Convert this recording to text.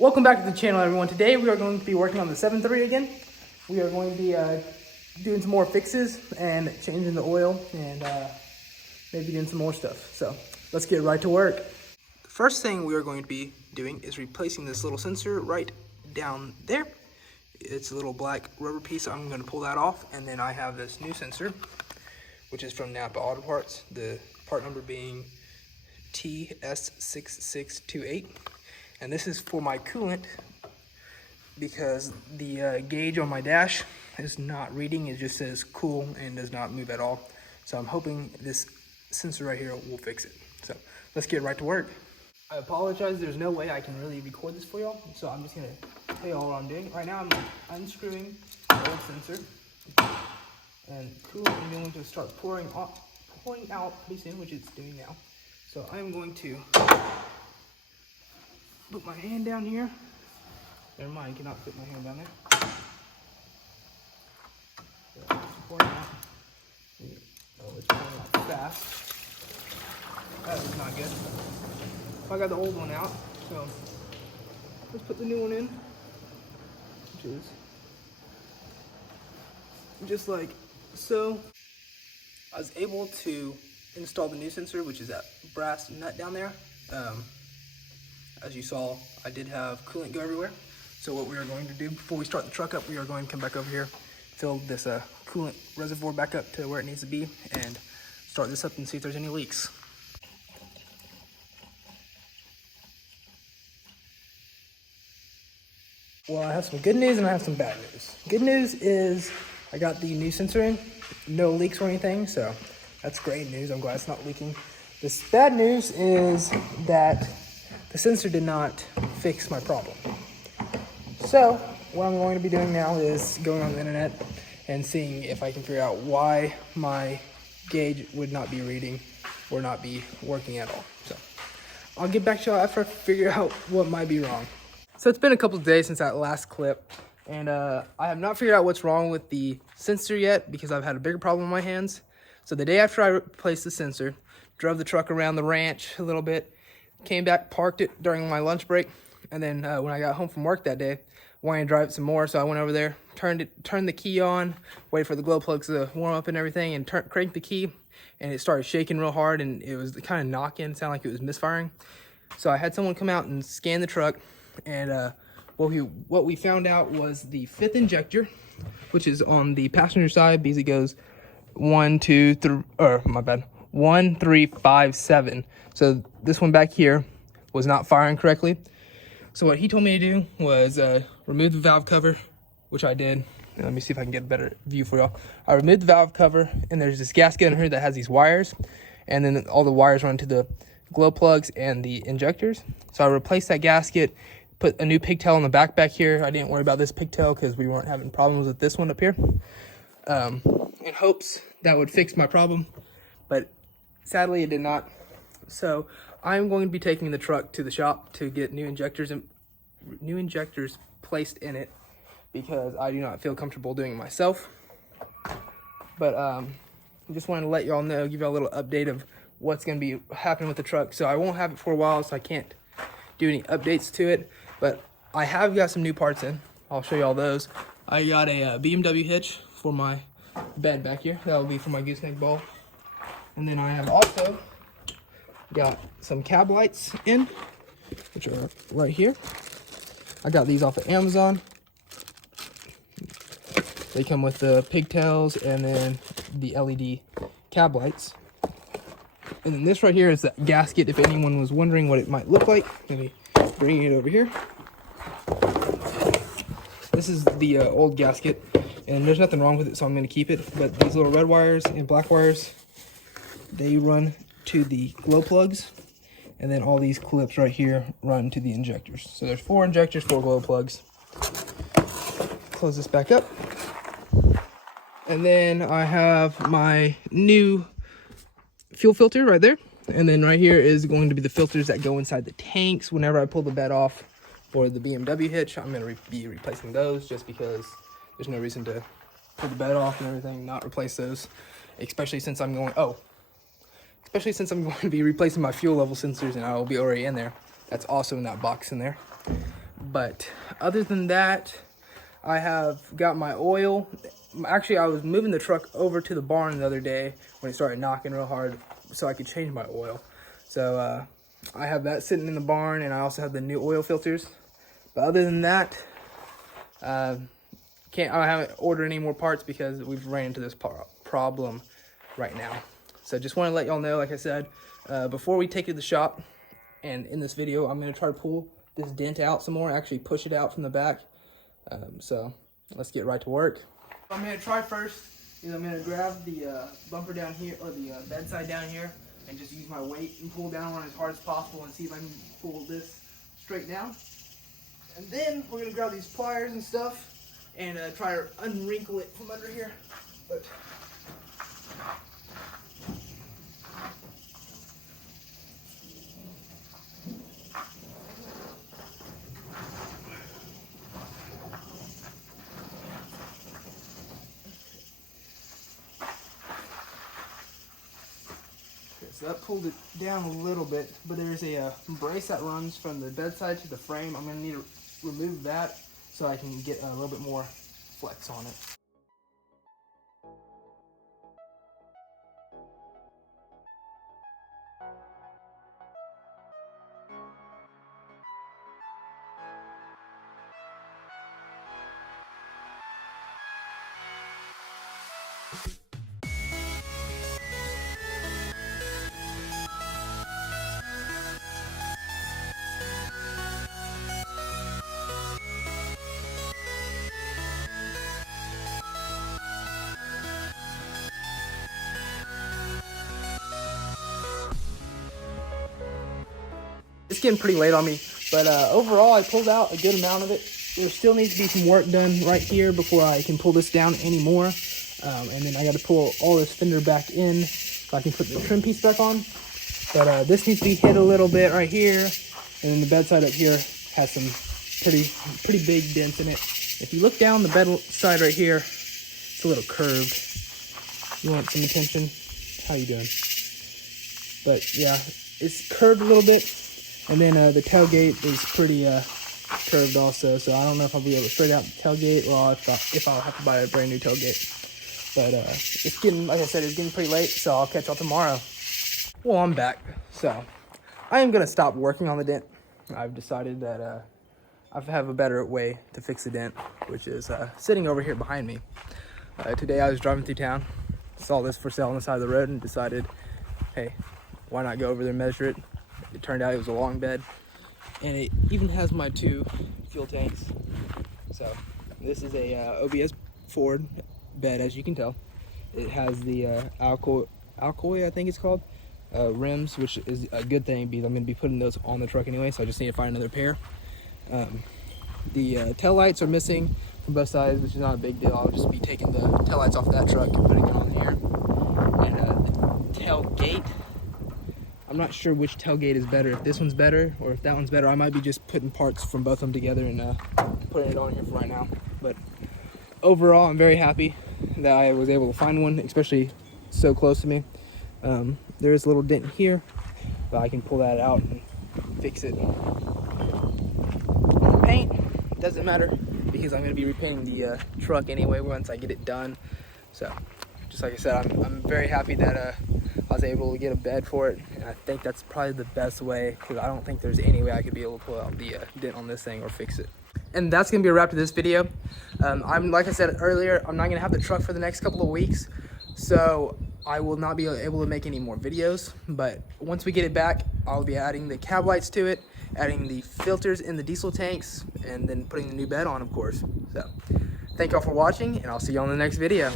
Welcome back to the channel, everyone. Today we are going to be working on the 7.3 again. We are going to be doing some more fixes and changing the oil and maybe doing some more stuff. So let's get right to work. The first thing we are going to be doing is replacing this little sensor right down there. It's a little black rubber piece. I'm going to pull that off, and then I have this new sensor, which is from Napa Auto Parts. The part number being TS6628. And this is for my coolant because the gauge on my dash is not reading. It just says cool and does not move at all. So I'm hoping this sensor right here will fix it. So let's get right to work. I apologize, there's no way I can really record this for y'all. So I'm just gonna tell you all what I'm doing. Right now I'm unscrewing the old sensor, and coolant is going to start pouring out pretty soon, which it's doing now. So I'm going to put my hand down here. Never mind, cannot put my hand down there. So it's pouring out. Oh, it's pouring out fast. That is not good. I got the old one out, so let's put the new one in, which is just like so. I was able to install the new sensor, which is that brass nut down there. As you saw, I did have coolant go everywhere. So what we are going to do before we start the truck up, we are going to come back over here, fill this coolant reservoir back up to where it needs to be, and start this up and see if there's any leaks. Well, I have some good news and I have some bad news. Good news is I got the new sensor in, no leaks or anything, so that's great news. I'm glad it's not leaking. This bad news is that the sensor did not fix my problem. So what I'm going to be doing now is going on the internet and seeing if I can figure out why my gauge would not be reading or not be working at all. So I'll get back to y'all after I figure out what might be wrong. So it's been a couple of days since that last clip, and I have not figured out what's wrong with the sensor yet because I've had a bigger problem on my hands. So the day after I replaced the sensor, drove the truck around the ranch a little bit, came back, parked it during my lunch break, and then when I got home from work that day, wanted to drive it some more, so I went over there, turned the key on, waited for the glow plugs to warm up and everything, and cranked the key, and it started shaking real hard, and it was kind of knocking, it sounded like it was misfiring. So I had someone come out and scan the truck, and what we found out was the 5th injector, which is on the passenger side, because it goes 1, 2, 3, or my bad, 1, 3, 5, 7. So this one back here was not firing correctly. So what he told me to do was remove the valve cover, which I did. Let me see if I can get a better view for y'all. I removed the valve cover, and there's this gasket in here that has these wires, and then all the wires run to the glow plugs and the injectors. So I replaced that gasket, put a new pigtail on the back here. I didn't worry about this pigtail because we weren't having problems with this one up here. In hopes that would fix my problem, but sadly it did not. So I'm going to be taking the truck to the shop to get new injectors placed in it because I do not feel comfortable doing it myself. But I just wanted to let y'all know, give y'all a little update of what's going to be happening with the truck. So I won't have it for a while, so I can't do any updates to it, but I have got some new parts in. I'll show y'all those. I got a BMW hitch for my bed back here. That will be for my gooseneck ball. And then I have also got some cab lights in, which are right here. I got these off of Amazon. They come with the pigtails and then the LED cab lights. And then this right here is that gasket, if anyone was wondering what it might look like. Let me bring it over here. This is the old gasket, and there's nothing wrong with it, so I'm going to keep it. But these little red wires and black wires, they run to the glow plugs, and then all these clips right here run to the injectors. So there's 4 injectors, 4 glow plugs. Close this back up. And then I have my new fuel filter right there. And then right here is going to be the filters that go inside the tanks. Whenever I pull the bed off for the BMW hitch, I'm going to be replacing those just because there's no reason to pull the bed off and everything, not replace those. Especially since I'm going to be replacing my fuel level sensors, and I will be already in there. That's also in that box in there. But other than that, I have got my oil. Actually, I was moving the truck over to the barn the other day when it started knocking real hard so I could change my oil. So I have that sitting in the barn, and I also have the new oil filters. But other than that, I haven't ordered any more parts because we've ran into this problem right now. So just want to let y'all know, like I said, before we take it to the shop, and in this video, I'm going to try to pull this dent out some more, actually push it out from the back. So let's get right to work. What I'm going to try first is I'm going to grab the bumper down here, or the bedside down here, and just use my weight and pull down on it as hard as possible and see if I can pull this straight down. And then we're going to grab these pliers and stuff and try to unwrinkle it from under here. But so that pulled it down a little bit, but there's a brace that runs from the bedside to the frame. I'm going to need to remove that so I can get a little bit more flex on it. It's getting pretty late on me, but overall I pulled out a good amount of it. There still needs to be some work done right here before I can pull this down anymore. And then I got to pull all this fender back in so I can put the trim piece back on. But this needs to be hit a little bit right here, and then the bedside up here has some pretty big dents in it. If you look down the bedside right here, it's a little curved. You want some attention? How you doing? But yeah, it's curved a little bit. And then the tailgate is pretty curved also, so I don't know if I'll be able to straighten out the tailgate or if I'll have to buy a brand new tailgate. But it's getting, like I said, it's getting pretty late, so I'll catch y'all tomorrow. Well, I'm back. So I am going to stop working on the dent. I've decided that I have a better way to fix the dent, which is sitting over here behind me. Today I was driving through town, saw this for sale on the side of the road, and decided, hey, why not go over there and measure it? It turned out it was a long bed, and it even has my 2 fuel tanks. So this is a OBS Ford bed, as you can tell. It has the alcoy, I think it's called, rims, which is a good thing because I'm going to be putting those on the truck anyway, so I just need to find another pair. The tail lights are missing from both sides, which is not a big deal. I'll just be taking the tail lights off that truck and putting it on here. And the tailgate, I'm not sure which tailgate is better, if this one's better or if that one's better. I might be just putting parts from both of them together and putting it on here for right now. But overall, I'm very happy that I was able to find one, especially so close to me. There is a little dent here, but I can pull that out and fix it. Paint doesn't matter because I'm going to be repainting the truck anyway once I get it done. So just like I said, I'm very happy that I was able to get a bed for it, and I think that's probably the best way because I don't think there's any way I could be able to pull out the dent on this thing or fix it. And that's going to be a wrap to this video. Like I said earlier, I'm not going to have the truck for the next couple of weeks, so I will not be able to make any more videos. But once we get it back, I'll be adding the cab lights to it, adding the filters in the diesel tanks, and then putting the new bed on, of course. So thank y'all for watching, and I'll see you on the next video.